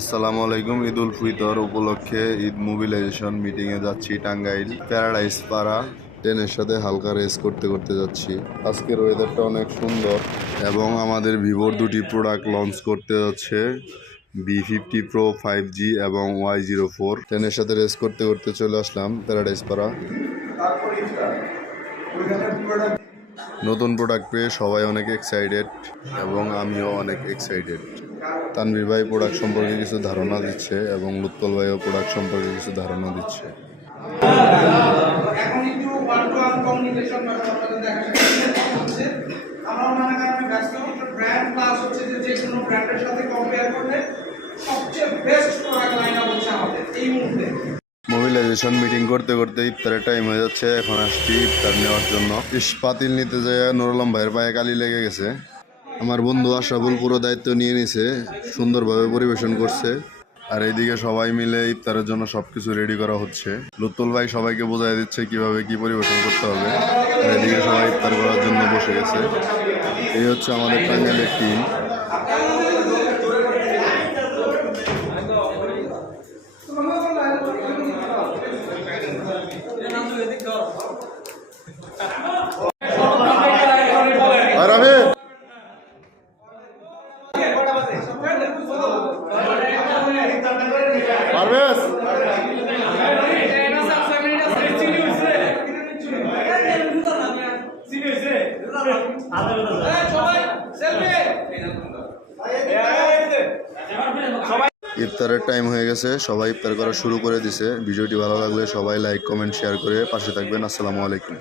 আসসালামু আলাইকুম। ঈদ উল ফিতর উপলক্ষে ঈদ মোবিলাইজেশন মিটিংয়ে যাচ্ছি টাঙ্গাইল প্যারাডাইস পাড়া। ট্রেনের সাথে হালকা রেস করতে করতে যাচ্ছি। আজকের ওয়েদারটা অনেক সুন্দর এবং আমাদের ভিভোর দুটি প্রোডাক্ট লঞ্চ করতে যাচ্ছে, B50 Pro 5G এবং Y04। ট্রেনের সাথে রেস করতে করতে চলে আসলাম প্যারাডাইস পাড়া। নতুন প্রোডাক্ট পেয়ে সবাই অনেক এক্সাইটেড এবং আমিও অনেক এক্সাইটেড। তানভীর ভাই প্রোডাক্ট সম্পর্কে কিছু ধারণা দিচ্ছে এবং লুৎফল ভাইও প্রোডাক্ট সম্পর্কে কিছু ধারণা দিচ্ছে। মোবিলাইজেশন মিটিং করতে করতে ইফতারের টাইম হয়ে যাচ্ছে। এখন আসছি ইফতার নেওয়ার জন্য। পাতিল নিতে যায় নুর আলম ভাইয়ের পায়ে কালি লেগে গেছে। আমার বন্ধু আশরাফুল পুরো দায়িত্ব নিয়ে নিছে, সুন্দরভাবে পরিবেশন করছে। আর এইদিকে সবাই মিলে ইফতারের জন্য সবকিছু রেডি করা হচ্ছে। লুৎফুল ভাই সবাইকে বোঝাই দিচ্ছে কিভাবে কি পরিবেশন করতে হবে। আর এদিকে সবাই ইফতার করার জন্য বসে গেছে। এই হচ্ছে আমাদের টাঙ্গাইলের টিম। ইফতারের টাইম হয়ে গেছে, সবাই ইফতার করা শুরু করে দিছে। ভিডিওটি ভালো লাগলে সবাই লাইক কমেন্ট শেয়ার করে পাশে থাকবেন। আসসালামু আলাইকুম।